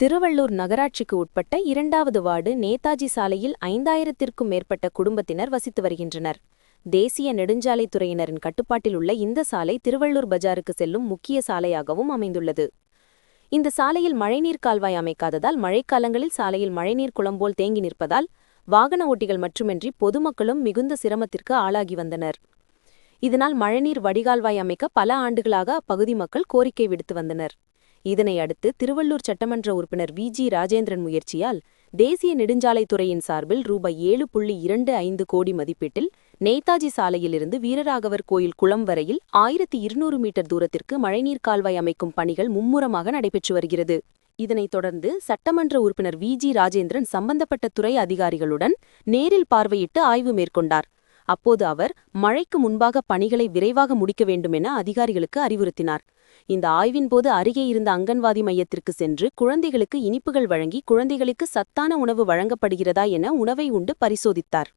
திருவள்ளூர் நகராட்சிக்கு உட்பட்ட இரண்டாவது வார்டு நேதாஜி சாலையில் ஐந்தாயிரத்திற்கும் மேற்பட்ட குடும்பத்தினர் வசித்து வருகின்றனர். தேசிய நெடுஞ்சாலைத்துறையினரின் கட்டுப்பாட்டில் உள்ள இந்த சாலை திருவள்ளூர் பஜாருக்கு செல்லும் முக்கிய சாலையாகவும் அமைந்துள்ளது. இந்த சாலையில் மழைநீர் கால்வாய் அமைக்காததால் மழைக்காலங்களில் சாலையில் மழைநீர் குளம்போல் தேங்கி நிற்பதால் வாகன ஓட்டிகள் மட்டுமின்றி பொதுமக்களும் மிகுந்த சிரமத்திற்கு ஆளாகி வந்தனர். இதனால் மழைநீர் வடிகால்வாய் அமைக்க பல ஆண்டுகளாக அப்பகுதி மக்கள் கோரிக்கை விடுத்து வந்தனர். இதனை அடுத்து திருவள்ளூர் சட்டமன்ற உறுப்பினர் வி. ஜி. ராஜேந்திரன் முயற்சியால் தேசிய நெடுஞ்சாலைத்துறையின் சார்பில் ரூபாய் ஏழு புள்ளி இரண்டு ஐந்து கோடி மதிப்பீட்டில் நேதாஜி சாலையிலிருந்து வீரராகவர் கோயில் குளம் வரையில் ஆயிரத்தி இருநூறு மீட்டர் தூரத்திற்கு மழைநீர் கால்வாய் அமைக்கும் பணிகள் மும்முரமாக நடைபெற்று வருகிறது. இதனைத் தொடர்ந்து சட்டமன்ற உறுப்பினர் வி. ஜி. ராஜேந்திரன் சம்பந்தப்பட்ட துறை அதிகாரிகளுடன் நேரில் பார்வையிட்டு ஆய்வு மேற்கொண்டார். அப்போது அவர் மழைக்கு முன்பாக பணிகளை விரைவாக முடிக்க வேண்டுமென அதிகாரிகளுக்கு அறிவுறுத்தினார். இந்த ஆய்வின் போது அருகே இருந்த அங்கன்வாடி மையத்திற்கு சென்று குழந்தைகளுக்கு இனிப்புகள் வழங்கி குழந்தைகளுக்கு சத்தான உணவு வழங்கப்படுகிறதா என உணவை உண்டு பரிசோதித்தார்.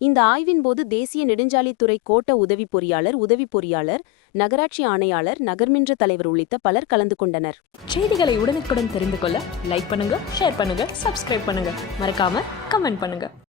இந்த ஆய்வின் போது தேசிய நெடுஞ்சாலைத்துறை கோட்ட உதவி பொறியாளர் உதவி பொறியாளர் நகராட்சி ஆணையாளர் நகர்மன்ற தலைவர் உள்ளிட்ட பலர் கலந்து கொண்டனர். செய்திகளை உடனுக்குடன் தெரிந்து கொள்ள லைக் பண்ணுங்க ஷேர் பண்ணுங்க சப்ஸ்கிரைப் பண்ணுங்க. மறக்காம கமெண்ட் பண்ணுங்க.